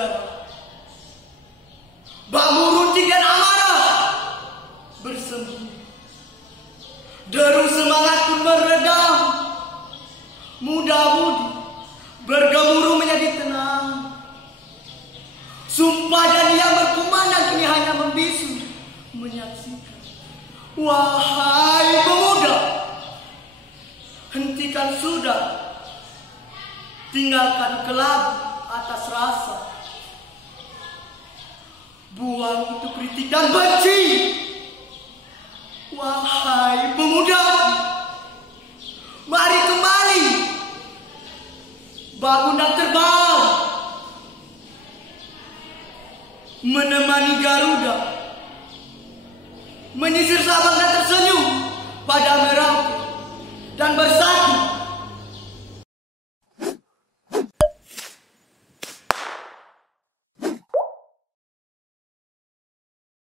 sejarah. Bambu runcing dan amarah bersembunyi. Deru semangat pun meredam. Muda-mudi bergemuruh menjadi tenang. Sumpah dan yang berkumandang kini hanya membisu menyaksikan. Wahai pemuda, hentikan sudah, tinggalkan kelabu atas rasa. Buang itu kritik dan benci. Wahai pemuda, mari kembali, bangun dan terbang, menemani Garuda, menyisir Sabang dan tersenyum pada Merauke.